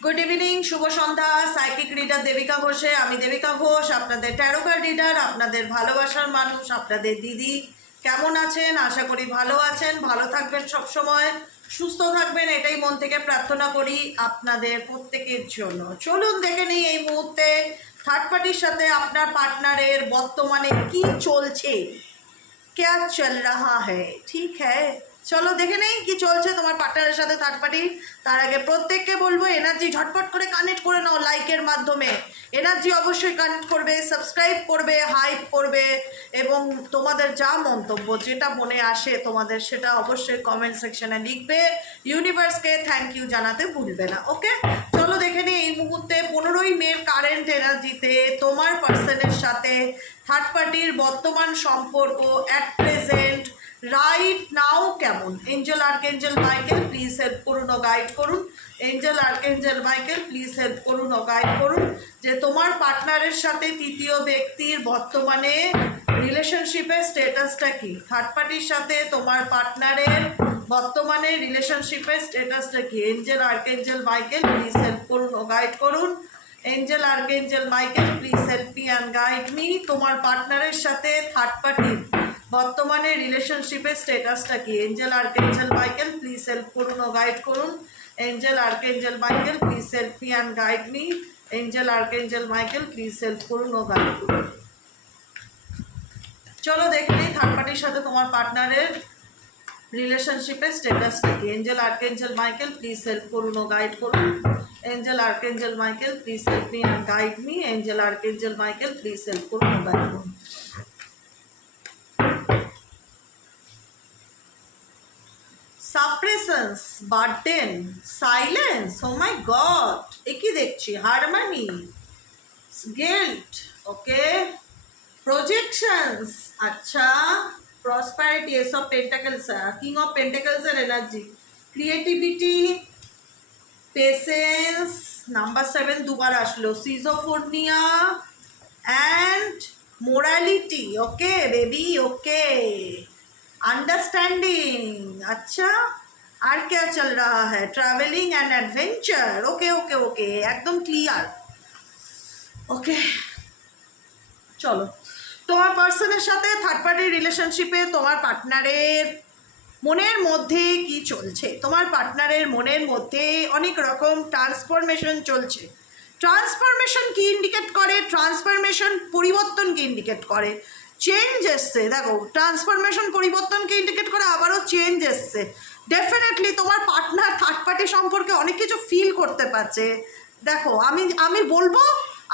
Good evening, শুভ সন্ধ্যা। Psychic reader Devika ঘোষে। আমি দেবিকা ঘোষ, আপনাদের ট্যারো কার্ড রিডার, আপনাদের ভালোবাসার মানুষ, আপনাদের দিদি। কেমন আছেন? আশা করি ভালো আছেন, ভালো থাকবেন, সবসময় সুস্থ থাকবেন, এটাই মন থেকে প্রার্থনা করি আপনাদের প্রত্যেকের জন্য। চলুন দেখে নিই এই মুহূর্তে থার্ড পার্টির সাথে আপনার পার্টনারের বর্তমানে কি চলছে, क्या चल रहा है। ठीक है, চলো দেখে নেই কি চলছে তোমার পার্টনারের সাথে থার্ড পার্টি। তার আগে প্রত্যেককে বলবো এনার্জি ঝটপট করে কানেক্ট করে নাও লাইকের মাধ্যমে। এনার্জি অবশ্যই কানেক্ট করবে, সাবস্ক্রাইব করবে, হাইপ করবে, এবং তোমাদের যা মন্তব্য যেটা মনে আসে তোমাদের সেটা অবশ্যই কমেন্ট সেকশনে লিখবে। ইউনিভার্সকে থ্যাংক ইউ জানাতে ভুলবে না। ওকে, চলো দেখে নিই এই মুহূর্তে 15ই মের কারেন্ট এনার্জিতে তোমার পার্সনের সাথে থার্ড পার্টির বর্তমান সম্পর্ক অ্যাট প্রেজেন্ট রাইট নাও কেমন। Angel archangel Michael please help করুন ও গাইড করুন। Angel archangel Michael please help করুন ও গাইড করুন যে তোমার পার্টনারের সাথে তৃতীয় ব্যক্তির বর্তমানে রিলেশনশিপের স্ট্যাটাসটা কি। থার্ড পার্টির সাথে তোমার পার্টনারের বর্তমানে রিলেশনশিপের স্ট্যাটাসটা কি। Angel archangel Michael please help করুন ও গাইড করুন। Angel archangel Michael please help me and guide me. তোমার পার্টনারের সাথে থার্ড পার্টির বর্তমানে রিলেশনশিপের স্ট্যাটাসটা কি। Angel archangel Michael please help করুন ও গাইড করুন। Angel archangel Michael please help me and guide me. Angel archangel Michael please help করুন ও গাইড করুন। চলো দেখে নিই থার্ড পার্টির সাথে তোমার পার্টনারের রিলেশনশিপের স্ট্যাটাসটা কি। Angel archangel Michael please help করুন ও গাইড করুন। Angel archangel Michael please help me and guide me. Angel archangel Michael please help করুন ও গাইড করুন। Suppressions, burden, silence, oh my god, এ কি দেখছি, হারমানি, গিল্ট, ওকে, প্রজেকশনস, আচ্ছা, prosperity, ace of pentacles, king of পেন্টাকেলসের energy, creativity, patience, number 7 দুবার আসলো, schizophrenia and morality. Okay baby, okay, understanding, अच्छा, और क्या चल रहा है, travelling and adventure. Okay okay okay, एकदम क्लियर। ओके, चलो তোমার পার্সনের সাথে থার্ড পার্টি রিলেশনশিপে তোমার পার্টনারের মনের মধ্যে কি চলছে। তোমার পার্টনারের মনের মধ্যে অনেক রকম ট্রান্সফরমেশন চলছে। ট্রান্সফরমেশন কি ইন্ডিকেট করে? ট্রান্সফরমেশন পরিবর্তনকে ইন্ডিকেট করে। চেঞ্জ এসছে, দেখো, ট্রান্সফরমেশন পরিবর্তনকে ইন্ডিকেট করে, আবারও চেঞ্জ এসছে। ডেফিনেটলি তোমার পার্টনার থার্ড পার্টি সম্পর্কে অনেক কিছু ফিল করতে পারছে। দেখো, আমি বলবো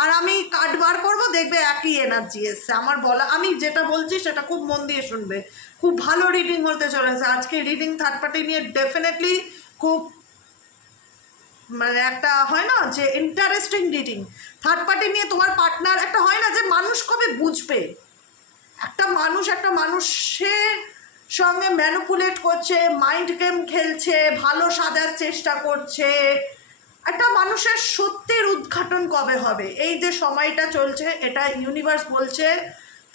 আর আমি কার্ড বার করবো, দেখবে একই এনার্জি এসছে আমার বলা। আমি যেটা বলছি সেটা খুব মন দিয়ে শুনবে। খুব ভালো রিডিং হতে চলেছে আজকে। রিডিং থার্ড পার্টি নিয়ে ডেফিনেটলি খুব, মানে একটা হয় না যে ইন্টারেস্টিং রিডিং। থার্ড পার্টি নিয়ে তোমার পার্টনার, একটা হয় না যে মানুষ কবে বুঝবে, একটা মানুষের সঙ্গে ম্যানিপুলেট করছে, মাইন্ড গেম খেলছে, ভালো সাজার চেষ্টা করছে। একটা মানুষের সত্যের উদ্ঘাটন কবে হবে? এই যে সময়টা চলছে, এটা ইউনিভার্স বলছে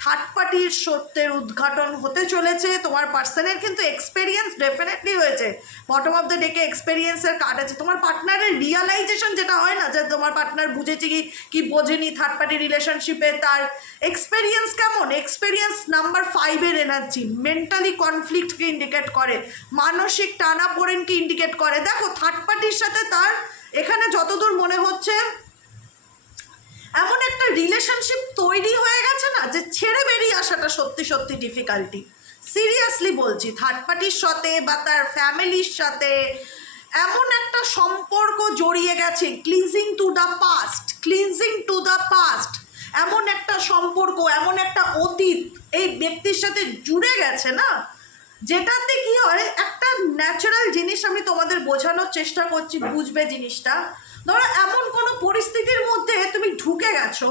থার্ড পার্টির সত্যের উদ্ঘাটন হতে চলেছে। তোমার পার্সনের কিন্তু এক্সপেরিয়েন্স ডেফিনেটলি হয়েছে। বটম অফ দ্য ডেকে এক্সপেরিয়েন্সের কার্ড আছে। তোমার পার্টনারের রিয়ালাইজেশন যেটা হয় না, যে তোমার পার্টনার বুঝেছে কি বোঝেনি থার্ড পার্টি রিলেশনশিপে, তার এক্সপেরিয়েন্স কেমন। এক্সপেরিয়েন্স নাম্বার 5-এর এনার্জি মেন্টালি কনফ্লিক্টকে ইন্ডিকেট করে, মানসিক টানাপোড়েনকে ইন্ডিকেট করে। দেখো, থার্ড পার্টির সাথে তার এখানে যতদূর মনে হচ্ছে এমন একটা রিলেশনশিপ তৈরি হয়ে গেছে না, যে ছেড়ে বেরিয়ে আসাটা সত্যি সত্যি ডিফিকাল্টি। সিরিয়াসলি বলছি, থার্ড পার্টির সাথে বা তার ফ্যামিলির সাথে এমন একটা সম্পর্ক জড়িয়ে গেছে, cleansing to the past, cleansing to the past, এমন একটা সম্পর্ক, এমন একটা অতীত এই ব্যক্তির সাথে জুড়ে গেছে না, যেটাতে কি হয়, একটা ন্যাচারাল জিনিস আমি তোমাদের বোঝানোর চেষ্টা করছি, বুঝবে জিনিসটা। ধরো এমন কোনো পরিস্থিতির মধ্যে তুমি ঢুকে গেছো,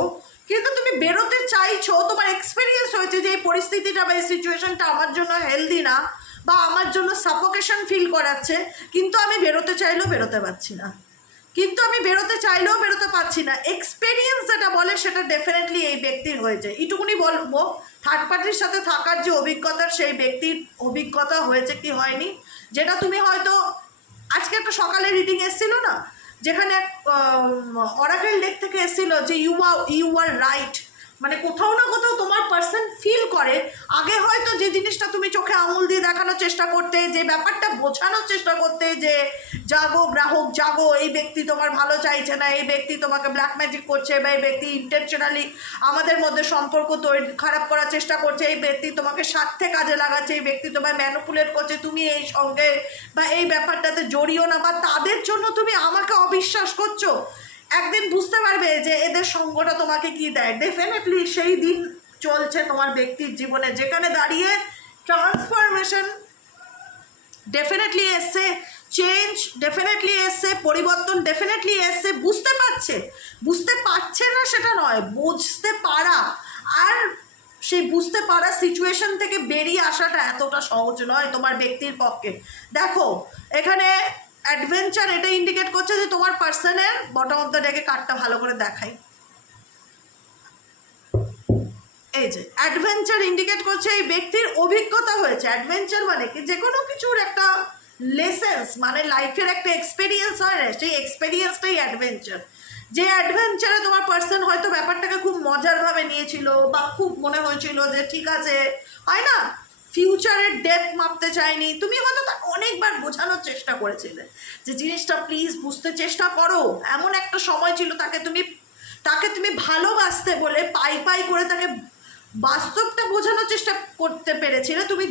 কিন্তু তুমি বেরোতে চাইছো, তোমার এক্সপিরিয়েন্স হয়েছে যে এই পরিস্থিতিটা বা এই সিচুয়েশনটা আমার জন্য হেলদি না, বা আমার জন্য সাফোকেশন ফিল করাচ্ছে, কিন্তু আমি বেরোতে চাইলেও বেরোতে পারছি না, এক্সপিরিয়েন্স যেটা বলে সেটা ডেফিনেটলি এই ব্যক্তির হয়েছে। এইটুকুনি বলবো, থার্ড পার্টির সাথে থাকার যে অভিজ্ঞতার, সেই ব্যক্তির অভিজ্ঞতা হয়েছে কি হয়নি, যেটা তুমি হয়তো আজকে একটা সকালে রিডিং এসেছিল না, যেখানে অরাকেল ডেক থেকে এসেছিল যে ইউ আর রাইট, মানে কোথাও না কোথাও তোমার পার্সন ফিল করে, আগে হয়তো যে জিনিসটা তুমি চোখে আঙুল দিয়ে দেখানোর চেষ্টা করতে, যে ব্যাপারটা বোঝানোর চেষ্টা করতে যে জাগো গ্রাহক জাগো, এই ব্যক্তি তোমার ভালো চাইছে না, এই ব্যক্তি তোমাকে ব্ল্যাক ম্যাজিক করছে, বা এই ব্যক্তি ইন্টেনশনালি আমাদের মধ্যে সম্পর্ক খারাপ করার চেষ্টা করছে, এই ব্যক্তি তোমাকে স্বার্থে কাজে লাগাচ্ছে, এই ব্যক্তি তোমায় ম্যানিপুলেট করছে, তুমি এই সঙ্গে বা এই ব্যাপারটাতে জড়িও না, বা তাদের জন্য তুমি আমাকে অবিশ্বাস করছো। একদিন বুঝতে পারবে যে এদের সঙ্গটা তোমাকে কি দেয়। ডেফিনেটলি সেই দিন চলছে তোমার ব্যক্তির জীবনে, যেখানে দাঁড়িয়ে ট্রান্সফরমেশন ডেফিনেটলি এসছে, চেঞ্জ ডেফিনেটলি এসছে, পরিবর্তন ডেফিনেটলি এসছে। বুঝতে পারছে না সেটা নয়, বুঝতে পারা, আর সেই বুঝতে পারা সিচুয়েশন থেকে বেরিয়ে আসাটা এতটা সহজ নয় তোমার ব্যক্তির পক্ষে। দেখো এখানে অ্যাডভেঞ্চার এটা ইন্ডিকেট করছে যে তোমার পার্সনের বটম অফ দ্য ডেকে কার্ডটা ভালো করে দেখাই, এই যে অ্যাডভেঞ্চার ইন্ডিকেট করছে এই ব্যক্তির অভিজ্ঞতা হয়েছে। অ্যাডভেঞ্চার মানে কি, যে কোনো কিছুর একটা লেসেন্স, মানে লাইফের একটা এক্সপেরিয়েন্স হয় না, সেই এক্সপেরিয়েন্সটাই অ্যাডভেঞ্চার। যে অ্যাডভেঞ্চারে তোমার পার্সন হয়তো ব্যাপারটাকে খুব মজারভাবে নিয়েছিল, বা খুব মনে হয়েছিল যে ঠিক আছে, হয় না, ফিউচারের ডেপথ মাপতে চায়নি, তুমি হয়তো তাকে অনেকবার বোঝানোর চেষ্টা করেছিলে যে জিনিসটা প্লিজ বুঝতে চেষ্টা করো। এমন একটা সময় ছিল তাকে তুমি ভালোবাসতে বলে পাই করে তাকে বাস্তবটা বোঝানোর চেষ্টা করতে পেরেছিলে। তুমি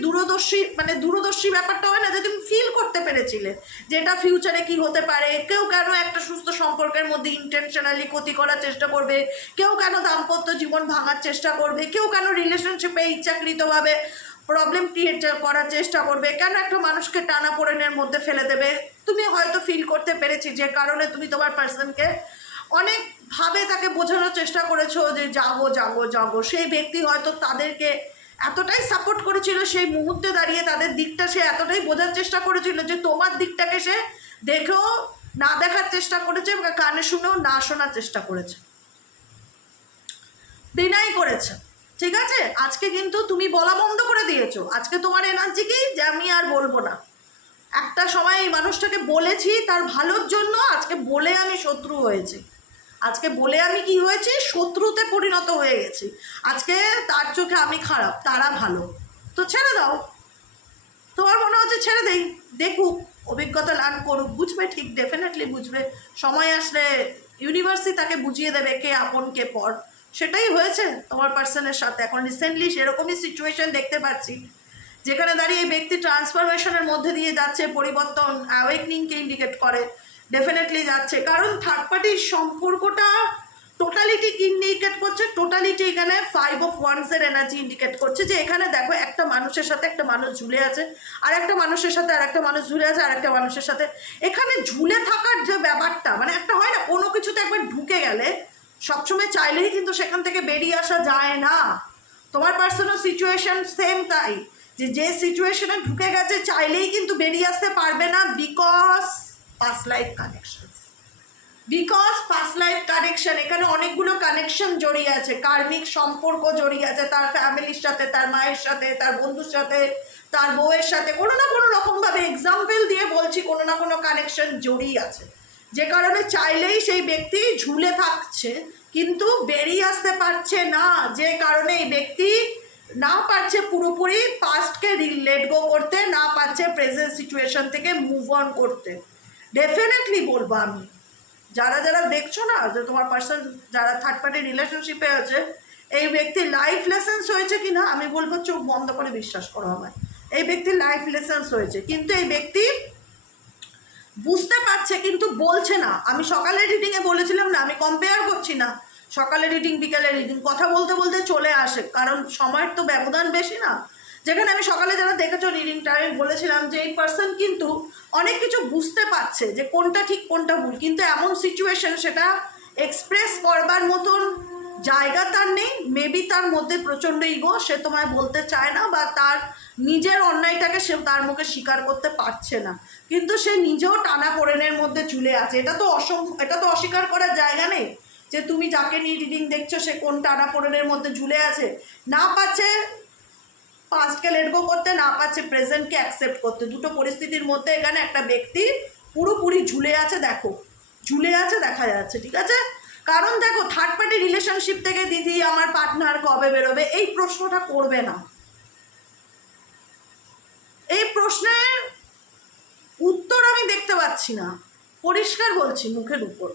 দূরদর্শী ব্যাপারটা হয় না, যে তুমি ফিল করতে পেরেছিলে যে এটা ফিউচারে কি হতে পারে, কেউ কেন একটা সুস্থ সম্পর্কের মধ্যে ইন্টেনশনালি ক্ষতি করার চেষ্টা করবে, কেউ কেন দাম্পত্য জীবন ভাঙার চেষ্টা করবে, কেউ কেন রিলেশনশিপে ইচ্ছাকৃতভাবে প্রবলেম ক্রিয়েট করার চেষ্টা করবে, কেন একটা মানুষকে টানাপোড়েনের মধ্যে ফেলে দেবে। তুমি হয়তো ফিল করতে পেরেছি, যে কারণে তুমি তোমার পার্সনকে অনেকভাবে তাকে বোঝানোর চেষ্টা করেছো যে জাগো জাগো জাগো। সেই ব্যক্তি হয়তো তাদেরকে এতটাই সাপোর্ট করেছিল, সেই মুহূর্তে দাঁড়িয়ে তাদের দিকটা সে এতটাই বোঝার চেষ্টা করেছিল যে তোমার দিকটাকে সে দেখেও না দেখার চেষ্টা করেছে, কানে শুনেও না শোনার চেষ্টা করেছে, ডিনাই করেছে। ঠিক আছে, আজকে কিন্তু তুমি বলা বন্ধ করে দিয়েছো। আজকে তোমার এনার্জি কি যে আমি আর বলবো না। একটা সময় এই মানুষটাকে বলেছি তার ভালোর জন্য, আজকে বলে আমি শত্রু হয়েছি, আজকে বলে আমি কি হয়েছি, শত্রুতে পরিণত হয়ে গেছি। আজকে তার চোখে আমি খারাপ, তারা ভালো, তো ছেড়ে দাও। তোমার মনে হচ্ছে ছেড়ে দেই, দেখুক, অভিজ্ঞতা লাভ করুক, বুঝবে, ঠিক ডেফিনেটলি বুঝবে। সময় আসলে ইউনিভার্সই তাকে বুঝিয়ে দেবে কে আপন কে পর। সেটাই হয়েছে তোমার পার্সনের সাথে। এখন রিসেন্টলি সেরকমই সিচুয়েশন দেখতে পাচ্ছি, যেখানে দাঁড়িয়ে এই ব্যক্তি ট্রান্সফরমেশনের মধ্যে দিয়ে যাচ্ছে, পরিবর্তন অ্যাওয়েকনিংকে ইন্ডিকেট করে, ডেফিনেটলি যাচ্ছে। কারণ থার্ড পার্টির সম্পর্কটা টোটালিটি ইন্ডিকেট করছে, টোটালিটি এখানে 5 of Wands এনার্জি ইন্ডিকেট করছে। যে এখানে দেখো একটা মানুষের সাথে একটা মানুষ ঝুলে আছে, আর একটা মানুষের সাথে আর একটা মানুষ ঝুলে আছে, আর একটা মানুষের সাথে। এখানে ঝুলে থাকার যে ব্যাপারটা, মানে একটা হয় না, কোনো কিছুতে একবার ঢুকে গেলে সবসময় চাইলেই কিন্তু সেখান থেকে বেরিয়ে আসা যায় না। তোমার পার্সোনাল সিচুয়েশন সেম তাই, যে সিচুয়েশনে ঢুকে গেছে চাইলেই কিন্তু বেরিয়ে আসতে পারবে না, বিকজ পাস্ট লাইফ কানেকশন। এখানে অনেকগুলো কানেকশন জড়িয়ে আছে, কার্মিক সম্পর্ক জড়িয়ে আছে, তার ফ্যামিলির সাথে, তার মায়ের সাথে, তার বন্ধুর সাথে, তার বউয়ের সাথে, কোনো না কোনো রকমভাবে এক্সাম্পল দিয়ে বলছি, কোনো না কোনো কানেকশন জড়িয়ে আছে, যে কারণে চাইলেই সেই ব্যক্তি ঝুলে থাকছে কিন্তু বেরিয়ে আসতে পারছে না। যে কারণে এই ব্যক্তি না পারছে পুরোপুরি পাস্টকে লেট গো করতে, না পারছে প্রেজেন্ট সিচুয়েশন থেকে মুভ অন করতে। ডেফিনেটলি বলবো আমি, যারা যারা দেখছো না যে তোমার পার্সন যারা থার্ড পার্টি রিলেশনশিপে আছে, এই ব্যক্তির লাইফ লেসেন্স হয়েছে কি না, আমি বলবো চোখ বন্ধ করে বিশ্বাস করো আমায়, এই ব্যক্তির লাইফ লেসেন্স হয়েছে। কিন্তু এই ব্যক্তি বুঝতে পারছে কিন্তু বলছে না। আমি সকালের রিডিংয়ে বলেছিলাম না, আমি কম্পেয়ার করছি না সকালের রিডিং বিকালের রিডিং, কথা বলতে বলতে চলে আসে, কারণ সময়ের তো ব্যবধান বেশি না। যেখানে আমি সকালে যারা দেখেছো রিডিংটা, আমি বলেছিলাম যে এই পার্সন কিন্তু অনেক কিছু বুঝতে পারছে যে কোনটা ঠিক কোনটা ভুল, কিন্তু এমন সিচুয়েশন সেটা এক্সপ্রেস করবার মতন জায়গা তার নেই। মেবি তার মধ্যে প্রচণ্ড ইগো, সে তোমায় বলতে চায় না, বা তার নিজের অন্যায়টাকে সে তার মুখে স্বীকার করতে পারছে না, কিন্তু সে নিজেও টানাপোড়েনের মধ্যে ঝুলে আছে। এটা তো অস্বীকার করার জায়গা নেই যে তুমি যাকে নিয়ে রিডিং দেখছো সে কোন টানাপোড়েনের মধ্যে ঝুলে আছে, না পাচ্ছে পাস্টকে লেট গো করতে, না পাচ্ছে প্রেজেন্টকে অ্যাকসেপ্ট করতে। দুটো পরিস্থিতির মধ্যে এখানে একটা ব্যক্তি পুরোপুরি ঝুলে আছে। দেখো ঝুলে আছে দেখা যাচ্ছে, ঠিক আছে? কারণ দেখো, থার্ড পার্টি রিলেশনশিপ থেকে দিদি আমার পার্টনার কবে বেরোবে এই প্রশ্নটা করবে না। এই প্রশ্নের উত্তর আমি দেখতে পাচ্ছি না, পরিষ্কার বলছি মুখের উপর।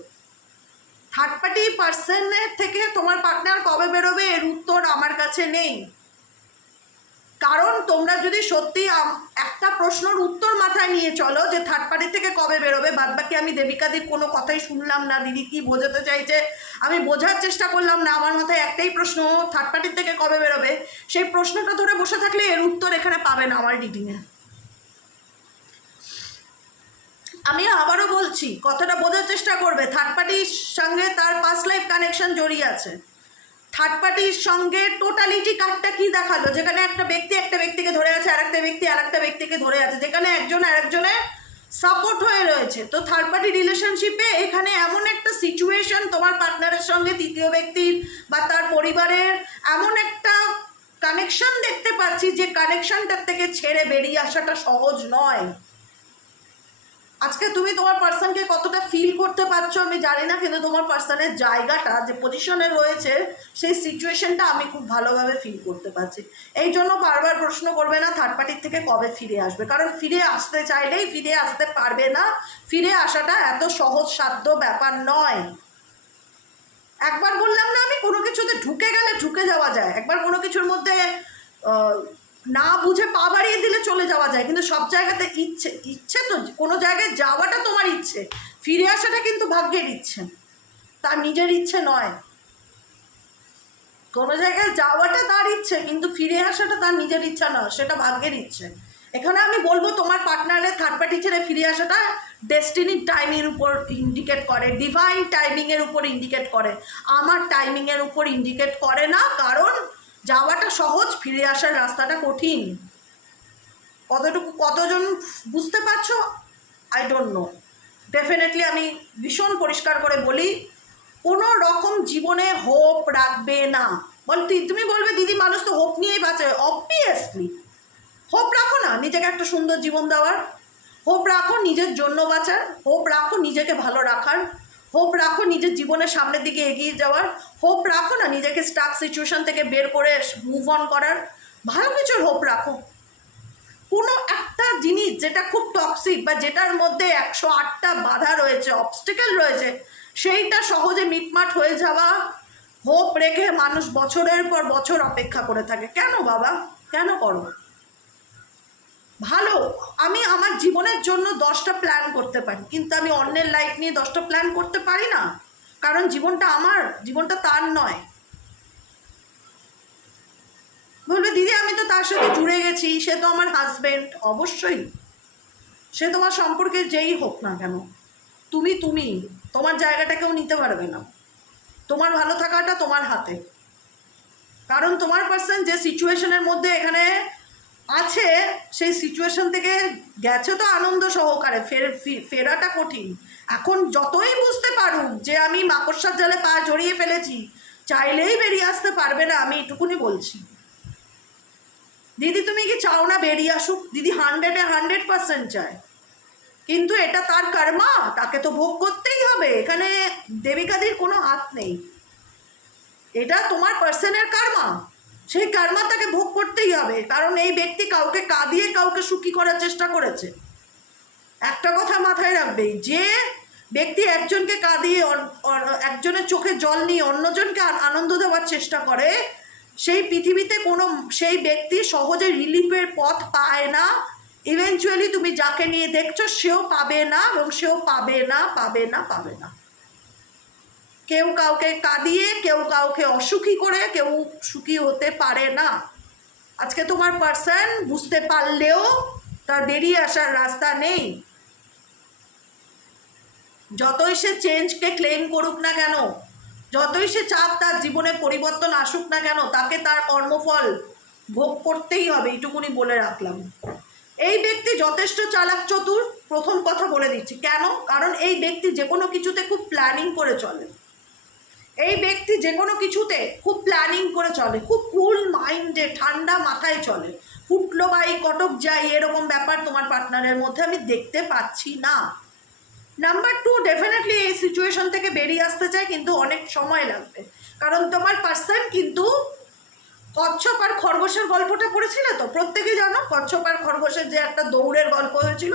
থার্ড পার্টি পার্সনের থেকে তোমার পার্টনার কবে বেরোবে এর উত্তর আমার কাছে নেই। কারণ তোমরা যদি সত্যি একটা প্রশ্নের উত্তর মাথায় নিয়ে চলো যে থার্ড পার্টি থেকে কবে বেরোবে, বাদবাকি আমি দেবিকাদির কোনো কথাই শুনলাম না, দিদি কি বোঝাতে চাইছে আমি বোঝার চেষ্টা করলাম না, আমার মাথায় একটাই প্রশ্ন, থার্ড পার্টির থেকে কবে বেরোবে, সেই প্রশ্নটা ধরে বসে থাকলে এর উত্তর এখানে পাবে না আমার রিডিংয়ে। আমি আবারও বলছি, কথাটা বোঝার চেষ্টা করবে। থার্ড পার্টির সঙ্গে তার পাস্ট লাইফ কানেকশন জড়িয়ে আছে। থার্ড পার্টির সঙ্গে টোটালিটি কার্ডটা কি দেখালো, যেখানে একটা ব্যক্তি একটা ব্যক্তিকে ধরে আছে, আর একটা ব্যক্তি আর একটা ব্যক্তিকে ধরে আছে, যেখানে একজন আর একজনের সাপোর্ট হয়ে রয়েছে। তো থার্ড পার্টি রিলেশনশিপে এখানে এমন একটা সিচুয়েশন তোমার পার্টনারের সঙ্গে তৃতীয় ব্যক্তির বা তার পরিবারের এমন একটা কানেকশন দেখতে পাচ্ছি যে কানেকশনটার থেকে ছেড়ে বেরিয়ে আসাটা সহজ নয়। আজকে তুমি তোমার পার্সনকে কতটা ফিল করতে পারছো আমি জানি না, কিন্তু তোমার পার্সনের জায়গাটা যে পজিশনে রয়েছে সেই সিচুয়েশনটা আমি খুব ভালোভাবে ফিল করতে পারছি। এই জন্য বারবার প্রশ্ন করবে না থার্ড পার্টির থেকে কবে ফিরে আসবে, কারণ ফিরে আসতে চাইলেই ফিরে আসতে পারবে না। ফিরে আসাটা এত সহজ সাধ্য ব্যাপার নয়। একবার বললাম না আমি, কোনো কিছুতে ঢুকে গেলে ঢুকে যাওয়া যায়, একবার কোনো কিছুর মধ্যে না বুঝে পা বাড়িয়ে দিলে চলে যাওয়া যায়, কিন্তু সব জায়গাতে ইচ্ছে তো কোনো জায়গায় যাওয়াটা তোমার ইচ্ছে, ফিরে আসাটা কিন্তু ভাগ্যের ইচ্ছে, তার নিজের ইচ্ছে নয়। কোনো জায়গায় যাওয়াটা তার ইচ্ছে, কিন্তু ফিরে আসাটা তার নিজের ইচ্ছা নয়, সেটা ভাগ্যের ইচ্ছে। এখানে আমি বলবো তোমার পার্টনারের থার্ড পার্টি ছেড়ে ফিরে আসাটা ডেস্টিনির টাইমের উপর ইন্ডিকেট করে, ডিভাইন টাইমিংয়ের উপর ইন্ডিকেট করে, আমার টাইমিংয়ের উপর ইন্ডিকেট করে না। কারণ যাওয়াটা সহজ, ফিরে আসার রাস্তাটা কঠিন। কতজন বুঝতে পারছো আই ডোন্ট নো। ডেফিনেটলি আমি ভীষণ পরিষ্কার করে বলি, কোনো রকম জীবনে হোপ রাখবে না। তুমি বলবে দিদি মানুষ তো হোপ নিয়েই বাঁচে, অবভিয়াসলি হোপ রাখো না নিজেকে একটা সুন্দর জীবন দেওয়ার, হোপ রাখো নিজের জন্য বাঁচার, হোপ রাখো নিজেকে ভালো রাখার, হোপ রাখো নিজের জীবনের সামনের দিকে এগিয়ে যাওয়ার, হোপ রাখো না নিজেকে স্টাক সিচুয়েশন থেকে বের করে মুভ অন করার, ভালো কিছুর হোপ রাখো। কোনো একটা জিনিস যেটা খুব টক্সিক বা যেটার মধ্যে 108টা বাধা রয়েছে, অবস্টেকেল রয়েছে, সেইটা সহজে মিটমাট হয়ে যাওয়া হোপ রেখে মানুষ বছরের পর বছর অপেক্ষা করে থাকে। কেন বাবা, কেন করো? ভালো, আমি আমার জীবনের জন্য 10টা প্ল্যান করতে পারি, কিন্তু আমি অন্যের লাইফ নিয়ে 10টা প্ল্যান করতে পারি না, কারণ জীবনটা আমার, জীবনটা তার নয়। বলবে দিদি আমি তো তার সাথে জুড়ে গেছি, সে তো আমার হাজব্যান্ড। অবশ্যই, সে তোমার সম্পর্কে যেই হোক না কেন, তুমি তোমার জায়গাটা কেউ নিতে পারবে না। তোমার ভালো থাকাটা তোমার হাতে, কারণ তোমার পার্সন যে সিচুয়েশনের মধ্যে এখানে আছে সেই সিচুয়েশন থেকে গেছে তো আনন্দ সহকারে, ফেরাটা কঠিন। এখন যতই বুঝতে পারুক যে আমি মাকড়সার জালে পা জড়িয়ে ফেলেছি, চাইলেই বেরিয়ে আসতে পারবে না, আমি এটুকুনি বলছি। দিদি তুমি কি চাও না বেরিয়ে আসুক? দিদি 100% চায়, কিন্তু এটা তার কর্মা, তাকে তো ভোগ করতেই হবে। এখানে দেবিকাদির কোনো হাত নেই, এটা তোমার পার্সনের কর্মা, সেই কর্মা তাকে ভোগ করতেই হবে। কারণ এই ব্যক্তি কাউকে কাঁদিয়ে কাউকে সুখী করার চেষ্টা করেছে। একটা কথা মাথায় রাখবে, যে ব্যক্তি একজনকে কাঁদিয়ে একজনের চোখে জল নিয়ে অন্যজনকে আনন্দ দেওয়ার চেষ্টা করে, সেই পৃথিবীতে কোনো সেই ব্যক্তি সহজে রিলিফের পথ পায় না। ইভেনচুয়ালি তুমি যাকে নিয়ে দেখছো সেও পাবে না, এবং সেও পাবে না, পাবে না, পাবে না। কেউ কাউকে কাঁদিয়ে, কেউ কাউকে অসুখী করে কেউ সুখী হতে পারে না। আজকে তোমার পার্সন বুঝতে পারলেও তার বেরিয়ে আসার রাস্তা নেই। যতই সে চেঞ্জকে ক্লেম করুক না কেন, যতই সে চাপ তার জীবনে পরিবর্তন আসুক না কেন, তাকে তার কর্মফল ভোগ করতেই হবে, এইটুকুনি বলে রাখলাম। এই ব্যক্তি যথেষ্ট চালাক চতুর, প্রথম কথা বলে দিচ্ছি। কেন? কারণ এই ব্যক্তি যে কোনো কিছুতে খুব প্ল্যানিং করে চলে, এই ব্যক্তি যে কোনো কিছুতে খুব প্ল্যানিং করে চলে, খুব কুল মাইন্ডে ঠান্ডা মাথায় চলে। ফুটলো বাই কটক যাই এরকম ব্যাপার তোমার পার্টনারের মধ্যে আমি দেখতে পাচ্ছি না। নাম্বার 2, ডেফিনেটলি এই সিচুয়েশন থেকে বেরিয়ে আসতে চায়, কিন্তু অনেক সময় লাগবে। কারণ তোমার পার্সন কিন্তু কচ্ছপ আর খরগোশের গল্পটা পড়েছিলে তো, প্রত্যেকেই জানো কচ্ছপ আর খরগোশের যে একটা দৌড়ের গল্প হয়েছিল,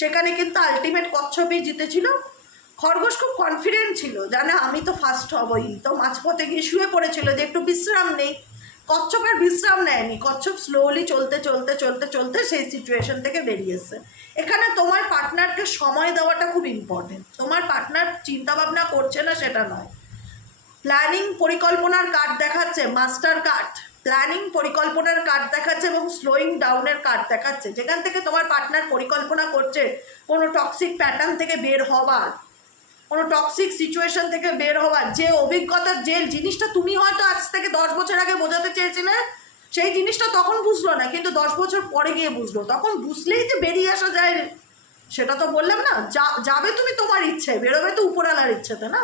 সেখানে কিন্তু আলটিমেট কচ্ছপই জিতেছিল। খরগোশ খুব কনফিডেন্ট ছিল, জানে আমি তো ফার্স্ট হবই, তো মাঝপথে গিয়ে শুয়ে পড়েছিল যে একটু বিশ্রাম নেই। কচ্ছপ আর বিশ্রাম নেয়নি, কচ্ছপ স্লোলি চলতে চলতে চলতে চলতে সেই সিচুয়েশন থেকে বেরিয়েছে। এখানে তোমার পার্টনারকে সময় দেওয়াটা খুব ইম্পর্টেন্ট। তোমার পার্টনার চিন্তাভাবনা করছে না সেটা নয়, প্ল্যানিং পরিকল্পনার কার্ড দেখাচ্ছে, মাস্টার কার্ড, প্ল্যানিং পরিকল্পনার কার্ড দেখাচ্ছে এবং স্লোয়িং ডাউনের কার্ড দেখাচ্ছে। যেখান থেকে তোমার পার্টনার পরিকল্পনা করছে কোনো টক্সিক প্যাটার্ন থেকে বের হওয়ার, কোনো টক্সিক সিচুয়েশন থেকে বের হওয়ার, যে অভিজ্ঞতার যে জিনিসটা তুমি হয়তো আজ থেকে 10 বছর আগে বোঝাতে চেয়েছিলে, সেই জিনিসটা তখন বুঝলো না, কিন্তু 10 বছর পরে গিয়ে বুঝলো। তখন বুঝলেই যে বেরিয়ে আসা যায় সেটা তো বললাম না। যাবে তুমি তোমার ইচ্ছে, বেরোবে তো উপরওয়ালার ইচ্ছেতে না।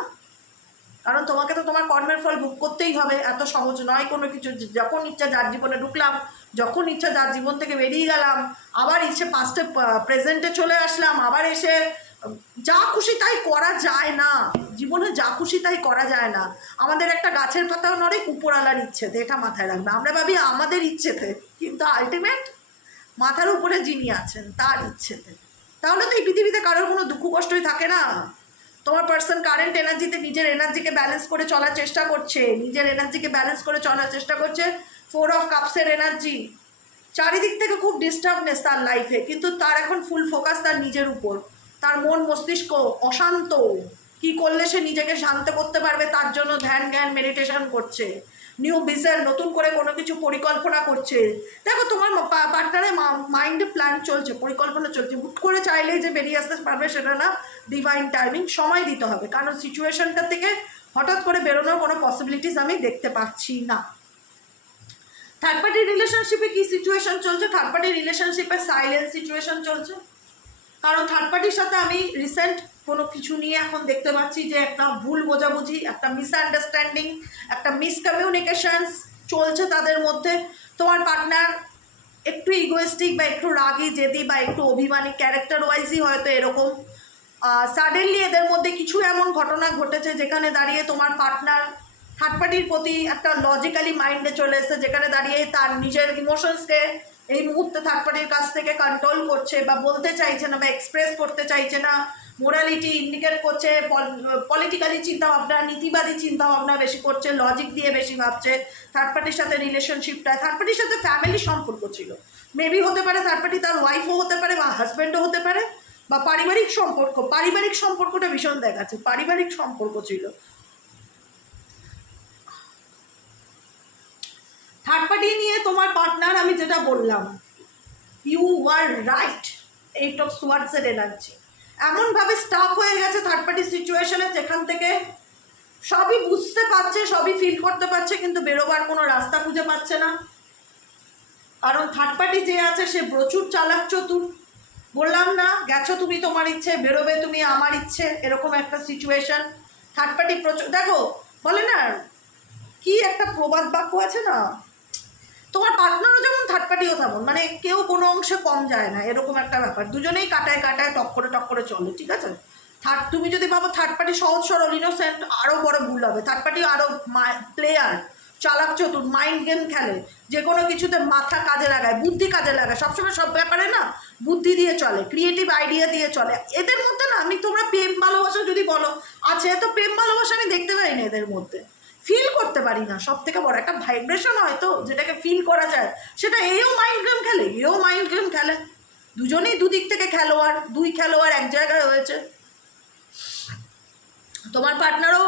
কারণ তোমাকে তো তোমার কর্মের ফল ভোগ করতেই হবে, এত সহজ নয় কোনো কিছু। যখন ইচ্ছা যার জীবনে ঢুকলাম, যখন ইচ্ছা যার জীবন থেকে বেরিয়ে গেলাম, আবার ইচ্ছে পাস্টে প্রেজেন্টে চলে আসলাম, আবার এসে যা খুশি তাই করা যায় না। জীবনে যা খুশি তাই করা যায় না। আমাদের একটা গাছের পাতাও নড়ে উপরওয়ালার ইচ্ছেতে, এটা মাথায় রাখবে। আমরা ভাবি আমাদের ইচ্ছেতে, কিন্তু আলটিমেট মাথার উপরে যিনি আছেন তার ইচ্ছেতে। তাহলে তো এই পৃথিবীতে কারোর কোনো দুঃখ কষ্টই থাকে না। তোমার পার্সন কারেন্ট এনার্জিতে নিজের এনার্জিকে ব্যালেন্স করে চলার চেষ্টা করছে, নিজের এনার্জিকে ব্যালেন্স করে চলার চেষ্টা করছে। 4 অফ কাপসের এনার্জি, চারিদিক থেকে খুব ডিস্টার্বনেস তার লাইফে, কিন্তু তার এখন ফুল ফোকাস তার নিজের উপর। তার মন মস্তিষ্ক অশান্ত, কি করলে সে নিজেকে শান্ত করতে পারবে তার জন্য ধ্যান জ্ঞান মেডিটেশন করছে, নিউ বিজনেস নতুন করে কোনো কিছু পরিকল্পনা করছে। দেখো তোমার পার্টনারের মাইন্ডে প্ল্যান চলছে, পরিকল্পনা চলছে। হুট করে চাইলেই যে বেরিয়ে আসতে পারবে সেটা না, ডিভাইন টাইমিং, সময় দিতে হবে। কারণ সিচুয়েশনটা থেকে হঠাৎ করে বেরোনোর কোনো পসিবিলিটিস আমি দেখতে পাচ্ছি না। থার্ড পার্টি রিলেশনশিপে কী সিচুয়েশন চলছে? থার্ড পার্টি রিলেশনশিপে সাইলেন্ট সিচুয়েশন চলছে। কারণ থার্ড পার্টির সাথে আমি রিসেন্ট কোনো কিছু নিয়ে এখন দেখতে পাচ্ছি যে একটা ভুল বোঝাবুঝি, একটা মিসআন্ডারস্ট্যান্ডিং, একটা মিসকমিউনিকেশনস চলছে তাদের মধ্যে। তোমার পার্টনার একটু ইগোয়েস্টিক বা একটু রাগী জেদি বা একটু অভিমানী ক্যারেক্টার ওয়াইজই হয়তো এরকম। সাডেনলি এদের মধ্যে কিছু এমন ঘটনা ঘটেছে যেখানে দাঁড়িয়ে তোমার পার্টনার থার্ড পার্টির প্রতি একটা লজিক্যালি মাইন্ডে চলে এসেছে, যেখানে দাঁড়িয়ে তার নিজের ইমোশনসকে এই মুহূর্তে থার্ড পার্টির কাছ থেকে কন্ট্রোল করছে বা বলতে চাইছে না বা এক্সপ্রেস করতে চাইছে না। মোরালিটি ইন্ডিকেট করছে, পলিটিক্যালি চিন্তাভাবনা, নীতিবাদী চিন্তাভাবনা বেশি করছে, লজিক দিয়ে বেশি ভাবছে। থার্ড পার্টির সাথে রিলেশনশিপটা, থার্ড পার্টির সাথে ফ্যামিলি সম্পর্ক ছিল, মেবি হতে পারে থার্ড পার্টি তার ওয়াইফও হতে পারে বা হাজব্যান্ডও হতে পারে, বা পারিবারিক সম্পর্ক, পারিবারিক সম্পর্কটা ভীষণ দেখাচ্ছে, পারিবারিক সম্পর্ক ছিল। থার্ড পার্টি নিয়ে তোমার পার্টনার, আমি যেটা বললাম, ইউ আর রাইট, 8 অফ সোয়ার্ডসের এনার্জি এমনভাবে স্টাক হয়ে গেছে থার্ড পার্টি সিচুয়েশনে, যেখান থেকে সবই বুঝতে পারছে, সবই ফিল করতে পারছে, কিন্তু বেরোবার কোনো রাস্তা খুঁজে পাচ্ছে না। কারণ থার্ড পার্টি যে আছে সে প্রচুর চালাক চতুর। বললাম না, গেছো তুমি তোমার ইচ্ছে, বেরোবে তুমি আমার ইচ্ছে, এরকম একটা সিচুয়েশন। থার্ড পার্টি প্রচুর, দেখো বলে না কি একটা প্রবাদ বাক্য আছে না, তোমার পার্টনারও যেমন থার্ড পার্টিও তেমন, মানে কেউ কোনো অংশে কম যায় না, এরকম একটা ব্যাপার। দুজনেই কাটায় কাটায় টক করে চলে, ঠিক আছে। তুমি যদি ভাবো থার্ড পার্টি সহজ সরল ইনোসেন্ট, আরও বড় ভুল হবে। থার্ড পার্টি আরও প্লেয়ার, চালাক চতুর, মাইন্ড গেম খেলে, যে কোনো কিছুতে মাথা কাজে লাগায়, বুদ্ধি কাজে লাগায়, সবসময় সব ব্যাপারে না বুদ্ধি দিয়ে চলে, ক্রিয়েটিভ আইডিয়া দিয়ে চলে। এদের মধ্যে না, আমি তোমরা প্রেম ভালোবাসা যদি বলো আছে, তো প্রেম ভালোবাসা আমি দেখতে পাই না এদের মধ্যে, ফিল করতে পারি না। সব থেকে বড় একটা ভাইব্রেশন হয় তো, যেটাকে ফিল করা যায়, সেটা এও মাইন্ড গেম খেলে, এও মাইন্ড গেম খেলে। দুজনেই দুদিক থেকে খেলোয়াড়, দুই খেলোয়াড় এক জায়গায় হয়েছে। তোমার পার্টনারও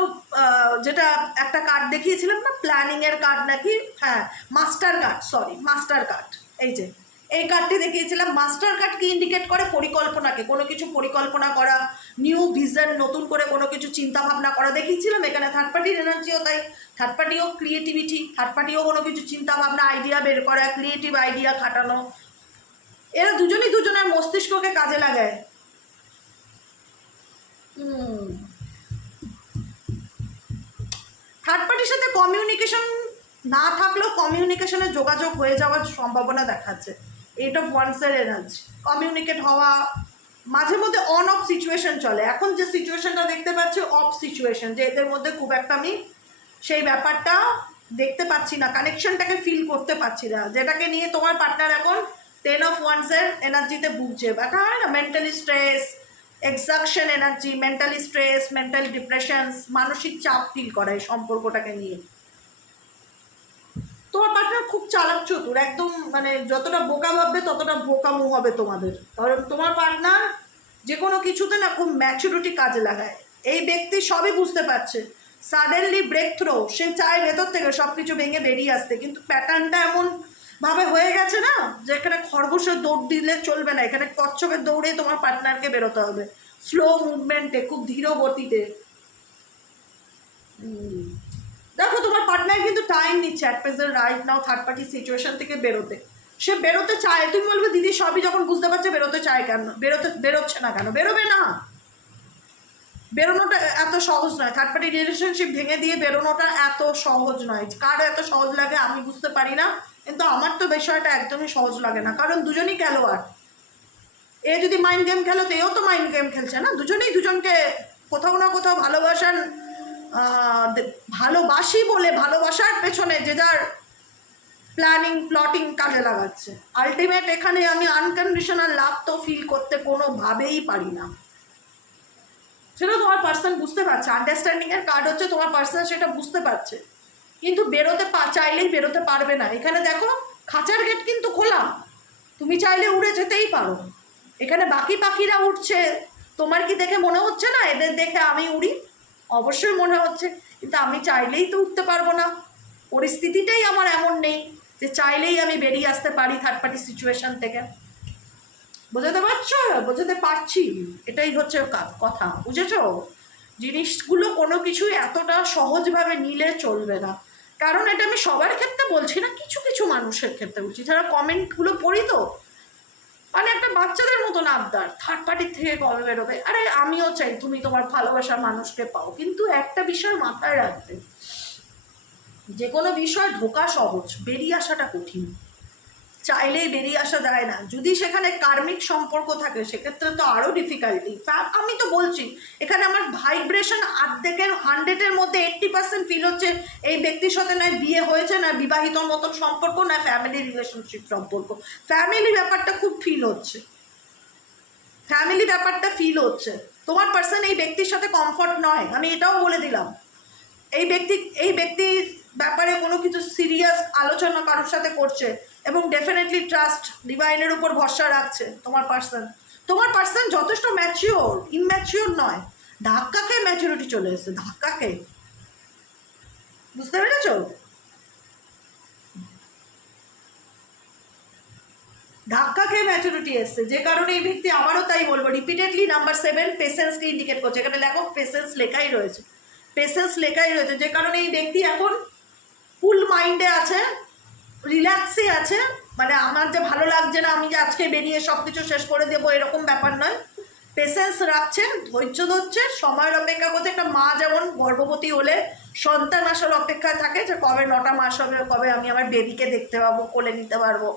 যেটা একটা কার্ড দেখিয়েছিলাম না, প্ল্যানিংয়ের কার্ড নাকি, হ্যাঁ master card, sorry master card, এই যে এই কার্ডটি দেখিয়েছিলাম। মাস্টার কার্ড কি ইন্ডিকেট করে? পরিকল্পনাকে, কোনো কিছু পরিকল্পনা করা, নিউ ভিশন, নতুন করে কোনো কিছু চিন্তা ভাবনা করা দেখিয়েছিলাম। এখানে থার্ড পার্টির এনার্জিও তাই, থার্ড পার্টিও ক্রিয়েটিভিটি, থার্ড পার্টিও কোনো কিছু চিন্তা ভাবনা, আইডিয়া বের করা, ক্রিয়েটিভ আইডিয়া খাটানো। এরা দুজনই দুজনের মস্তিষ্ককে কাজে লাগায়। থার্ড পার্টির সাথে কমিউনিকেশন না থাকলেও কমিউনিকেশনে যোগাযোগ হয়ে যাওয়ার সম্ভাবনা দেখাচ্ছে। 8 অফ ওয়ান্ডসের এনার্জি, কমিউনিকেট হওয়া, মাঝে মধ্যে অন অফ সিচুয়েশন চলে। এখন যে সিচুয়েশনটা দেখতে পাচ্ছি অফ সিচুয়েশন, যে এদের মধ্যে খুব একটা আমি সেই ব্যাপারটা দেখতে পাচ্ছি না, কানেকশনটাকে ফিল করতে পারছি না, যেটাকে নিয়ে তোমার পার্টনার এখন 10 অফ ওয়ান্সের এনার্জিতে ভুগছে। ব্যাপার হয় না, mentally stress, exhaustion energy, mentally stress, mental depression, মানসিক চাপ ফিল করা এই সম্পর্কটাকে নিয়ে। তোমার পার্টনার খুব চালাক চতুর, একদম মানে যতটা বোকা ভাববে ততটা বোকামু হবে তোমাদের। কারণ তোমার পার্টনার যে কোনো কিছুতে না খুব ম্যাচুরিটি কাজে লাগায়। এই ব্যক্তি সবই বুঝতে পারছে, সাডেনলি ব্রেক থ্রো, সে চায় ভেতর থেকে সব কিছু ভেঙে বেরিয়ে আসতে, কিন্তু প্যাটার্নটা এমন ভাবে হয়ে গেছে না যে এখানে খরগোশের দৌড় দিলে চলবে না, এখানে কচ্ছপের দৌড়ে তোমার পার্টনারকে বেরোতে হবে, স্লো মুভমেন্টে, খুব ধীর গতিতে। দেখো তোমার পার্টনার কিন্তু টাইম নিচ্ছে at present right now third party situation থেকে বেরোতে। সে বেরোতে চায়, তুমি বলবে দিদি সবই যখন বুঝতে পারছে বেরোতে চায় কেন, বেরোচ্ছে না কেন? বেরোবে না, বেরোনোটা এত সহজ নয়। থার্ড পার্টি রিলেশনশিপ ভেঙে দিয়ে বেরোনোটা এত সহজ নয়। কার এত সহজ লাগে আমি বুঝতে পারি না, কিন্তু আমার তো বিষয়টা একদমই সহজ লাগে না, কারণ দুজনই খেলোয়াড়। এ যদি মাইন্ড গেম খেলো তো এও তো মাইন্ড গেম খেলছে না, দুজনেই দুজনকে কোথাও না কোথাও ভালোবাসি বলে ভালোবাসার পেছনে যে যার প্ল্যানিং প্লটিং কাজে লাগাচ্ছে। আলটিমেট এখানে আমি আনকন্ডিশনাল লাভ তো ফিল করতে কোনোভাবেই পারি না। সেটা তোমার পার্সন বুঝতে পারছে, আন্ডারস্ট্যান্ডিংয়ের কার্ড হচ্ছে তোমার পার্সন সেটা বুঝতে পারছে, কিন্তু বেরোতে চাইলেই বেরোতে পারবে না। এখানে দেখো খাঁচার গেট কিন্তু খোলা, তুমি চাইলে উড়ে যেতেই পারো। এখানে বাকি পাখিরা উঠছে, তোমার কি দেখে মনে হচ্ছে না এদের দেখে আমি উড়ি? অবশ্যই মনে হচ্ছে, কিন্তু আমি চাইলেই তো উঠতে পারবো না। পরিস্থিতিটাই আমার এমন নেই যে চাইলেই আমি বেরিয়ে আসতে পারি থার্ড পার্টি সিচুয়েশন থেকে। বোঝাতে পারছো? বোঝাতে পারছি, এটাই হচ্ছে কথা, বুঝেছো? জিনিসগুলো কোনো কিছু এতটা সহজভাবে নিলে চলবে না, কারণ এটা আমি সবার ক্ষেত্রে বলছি না, কিছু কিছু মানুষের ক্ষেত্রে বলছি, যারা কমেন্টগুলো পড়ি তো মানে একটা বাচ্চাদের মতন আবদার, থার্ড পার্টির থেকে কবে বেরোবে। আরে আমিও চাই তুমি তোমার ভালোবাসার মানুষকে পাও, কিন্তু একটা বিষয় মাথায় রাখবে, যে কোনো বিষয় ঢোকা সহজ, বেরিয়ে আসাটা কঠিন। চাইলেই বেরিয়ে আসা যায় না। যদি সেখানে কার্মিক সম্পর্ক থাকে সেক্ষেত্রে তো আরও ডিফিকাল্টি। আমি তো বলছি এখানে আমার ভাইব্রেশন অর্ধেকের 100-এর মধ্যে 80% ফিল হচ্ছে এই ব্যক্তির সাথে নয় বিয়ে হয়েছে, না বিবাহিত মতন সম্পর্ক, না ফ্যামিলি রিলেশনশিপ সম্পর্ক। ফ্যামিলি ব্যাপারটা খুব ফিল হচ্ছে, ফ্যামিলি ব্যাপারটা ফিল হচ্ছে। তোমার পার্সন এই ব্যক্তির সাথে কমফর্ট নয়, আমি এটাও বলে দিলাম। এই ব্যক্তির ব্যাপারে কোনো কিছু সিরিয়াস আলোচনা কারোর সাথে করছে এবং ডেফিনেটলি ট্রাস্ট ডিভাইনের উপর ভরসা রাখছে তোমার পার্সন যথেষ্ট ম্যাচিওর, ইম্যাচিওর নয়। ধাক্কা খেয়ে ম্যাচুরিটি চলে এসেছে, ধাক্কা খেয়ে, বুঝতে পেরেছ? ধাক্কা খেয়ে ম্যাচুরিটি এসছে, যে কারণে এই ব্যক্তি, আবারও তাই বলবো রিপিটেডলি, নাম্বার 7 পেশেন্সকে ইন্ডিকেট করছে। এখানে দেখো পেশেন্স লেখাই রয়েছে, পেশেন্স লেখাই রয়েছে, যে কারণে এই ব্যক্তি এখন ফুল মাইন্ডে আছে, রিল্যাক্সে আছে। মানে আমার যে ভালো লাগছে না, আমি যে আজকে বেরিয়ে সব কিছু শেষ করে দেবো এরকম ব্যাপার নয়। পেশেন্স রাখছে, ধৈর্য ধরছে, সময়ের অপেক্ষা করছে। একটা মা যেমন গর্ভবতী হলে সন্তান আসার অপেক্ষায় থাকে, যে কবে 9টা মাস হবে, কবে আমি আমার বেবিকে দেখতে পাবো, কোলে নিতে পারবো,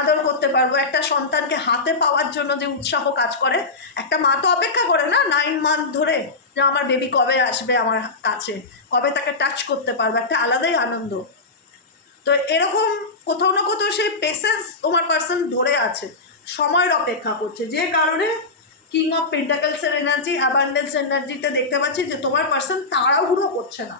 আদর করতে পারবো। একটা সন্তানকে হাতে পাওয়ার জন্য যে উৎসাহ কাজ করে, একটা মা তো অপেক্ষা করে না 9 মান্থ ধরে, যে আমার বেবি কবে আসবে আমার কাছে, কবে তাকে টাচ করতে পারবো, একটা আলাদাই আনন্দ। তো এরকম কোথাও না কোথাও সেই পেশেন্স তোমার পার্সন ধরে আছে, সময়ের অপেক্ষা করছে, যে কারণে কিং অফ পেন্টাকেলসের এনার্জি, অ্যাবান্ডেন্স এনার্জিতে দেখতে পাচ্ছি যে তোমার পার্সন তাড়াহুড়ো করছে না,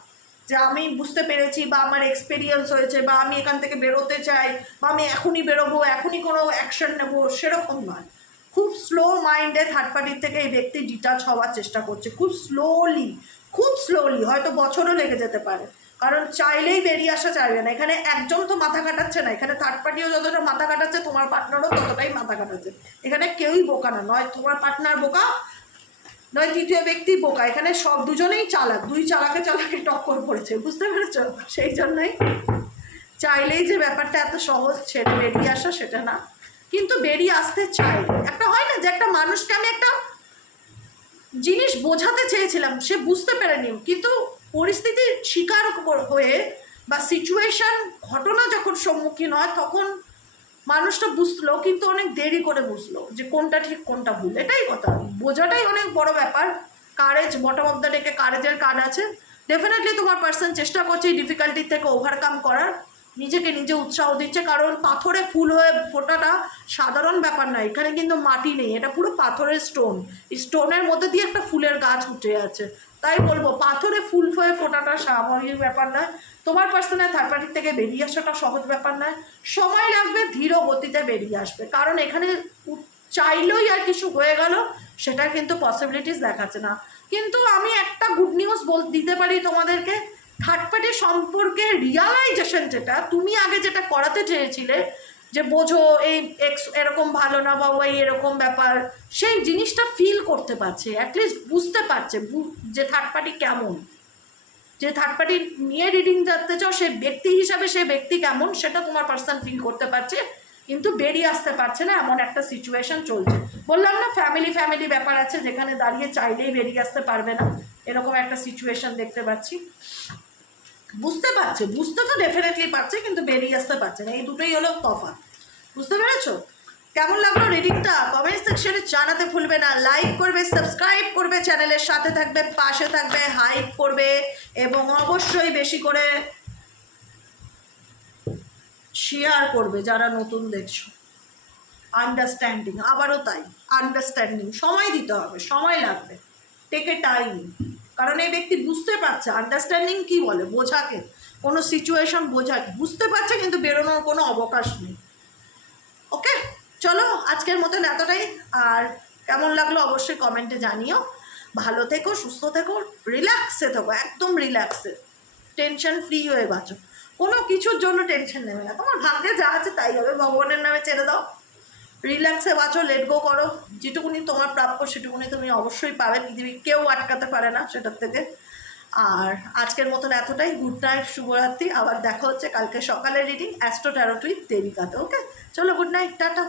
যে আমি বুঝতে পেরেছি বা আমার এক্সপিরিয়েন্স হয়েছে বা আমি এখান থেকে বেরোতে চাই বা আমি এখনই বেরোবো, এখনই কোনো অ্যাকশন নেবো, সেরকম নয়। খুব স্লো মাইন্ডে থার্ড পার্টির থেকে এই ব্যক্তি ডিটাচ হওয়ার চেষ্টা করছে, খুব স্লোলি, হয়তো বছরও লেগে যেতে পারে, কারণ চাইলেই বেরিয়ে আসা চাইবে না। এখানে একজন তো মাথা কাটাচ্ছে না, এখানে থার্ড পার্টিও যতটা মাথা কাটাচ্ছে তোমার পার্টনারও ততটাই মাথা কাটাচ্ছে। এখানে কেউই বোকা না, নয় তোমার পার্টনার বোকা, নয় তৃতীয় ব্যক্তি বোকা, এখানে সব দুজনেই চালাক, দুই চালাকে টক্কর পড়েছে, বুঝতে পেরেছ? সেই জন্যই চাইলেই যে ব্যাপারটা এত সহজ ছেড়ে বেরিয়ে আসা সেটা না, কিন্তু বেরিয়ে আসতে চাই। একটা হয় না যে একটা মানুষকে আমি একটা জিনিস বোঝাতে চেয়েছিলাম, সে বুঝতে পেরেনি, কিন্তু পরিস্থিতির শিকার হয়ে বা সিচুয়েশন ঘটনা যখন সম্মুখীন হয় তখন মানুষটা বুঝলো কিন্তু অনেক দেরি করে বুঝলো যে কোনটা ঠিক কোনটা ভুল, এটাই কথা। বোঝাটাই অনেক বড় ব্যাপার। কারেজ, বটম অফ দ্য ডেকে কারেজের কার্ড আছে। ডেফিনেটলি তোমার পার্সন চেষ্টা করছে এই ডিফিকাল্টি থেকে ওভারকাম করার, নিজেকে নিজে উৎসাহ দিচ্ছে, কারণ পাথরে ফুল হয়ে ফোটাটা সাধারণ ব্যাপার না। এখানে কিন্তু মাটি নেই, এটা পুরো পাথরের স্টোন। এই স্টোনের মধ্যে দিয়ে একটা ফুলের গাছ উঠে আছে। তাই বলবো পাথরে ফুল হয়ে ফোটাটা স্বাভাবিক ব্যাপার নয়। তোমার পার্সনের থার্ড পার্টির থেকে বেরিয়ে আসাটা সহজ ব্যাপার নয়, সময় লাগবে, ধীর গতিতে বেরিয়ে আসবে। কারণ এখানে চাইলেই আর কিছু হয়ে গেল সেটা কিন্তু পসিবিলিটিস দেখাচ্ছে না। কিন্তু আমি একটা গুড নিউজ দিতে পারি তোমাদেরকে, থার্ড পার্টি সম্পর্কে রিয়ালাইজেশন যেটা তুমি আগে যেটা করাতে চেয়েছিলে যে বোঝো এই এক্স এরকম ভালো না বা ওই এরকম ব্যাপার, সেই জিনিসটা ফিল করতে পারছে, অ্যাটলিস্ট বুঝতে পারছে যে থার্ড পার্টি কেমন, যে থার্ড পার্টি নিয়ে রিডিং করতে চাও সে ব্যক্তি হিসাবে সে ব্যক্তি কেমন সেটা তোমার পার্সন ফিল করতে পারছে, কিন্তু বেরিয়ে আসতে পারছে না, এমন একটা সিচুয়েশন চলছে। বললাম না ফ্যামিলি ব্যাপার আছে যেখানে দাঁড়িয়ে চাইলেই বেরিয়ে আসতে পারবে না, এরকম একটা সিচুয়েশন দেখতে পাচ্ছি। বুঝতে পারছে, বুঝতে তো ডেফিনেটলি পারছে, কিন্তু বেরিয়ে আসতে পারছে না, এই দুটোই হলো তফাৎ। বুঝতে পেরেছো? কেমন লাগলো রিডিংটা কমেন্ট সেকশনে জানাতে ভুলবে না। লাইক করবে, সাবস্ক্রাইব করবে, চ্যানেলের সাথে থাকবে, পাশে থাকবে, হাইপ করবে এবং অবশ্যই বেশি করে শেয়ার করবে যারা নতুন দেখছো। আন্ডারস্ট্যান্ডিং, আবারও তাই, আন্ডারস্ট্যান্ডিং, সময় দিতে হবে, সময় লাগবে, টেক এ টাইম। কারণ এই ব্যক্তি বুঝতে পারছে, আন্ডারস্ট্যান্ডিং কি বলে, বোঝাকে, কোনো সিচুয়েশন বোঝাকে বুঝতে পারছে, কিন্তু বেরোনোর কোনো অবকাশ নেই। ওকে, চলো আজকের মতন এতটাই। আর কেমন লাগলো অবশ্যই কমেন্টে জানিও। ভালো থেকো, সুস্থ থেকো, রিল্যাক্সে থাকো, একদম রিল্যাক্সে, টেনশন ফ্রি হয়ে বাঁচো, কোনো কিছুর জন্য টেনশন নেবে না, তোমার ভাগ্যে যা আছে তাই হবে, ভগবানের নামে ছেড়ে দাও, রিল্যাক্সে বাঁচো, লেট গো করো। যেটুকুনি তোমার প্রাপ্য সেটুকুনি তুমি অবশ্যই পাবে, পৃথিবী কেউ আটকাতে পারে না সেটার থেকে। আর আজকের মতন এতটাই, গুড নাইট, শুভরাত্রি। আবার দেখা হচ্ছে কালকে সকালে রিডিং অ্যাস্ট্রো ট্যারোট উইথ দেবিকাতে। ওকে, চলো গুড নাইট, টাটা।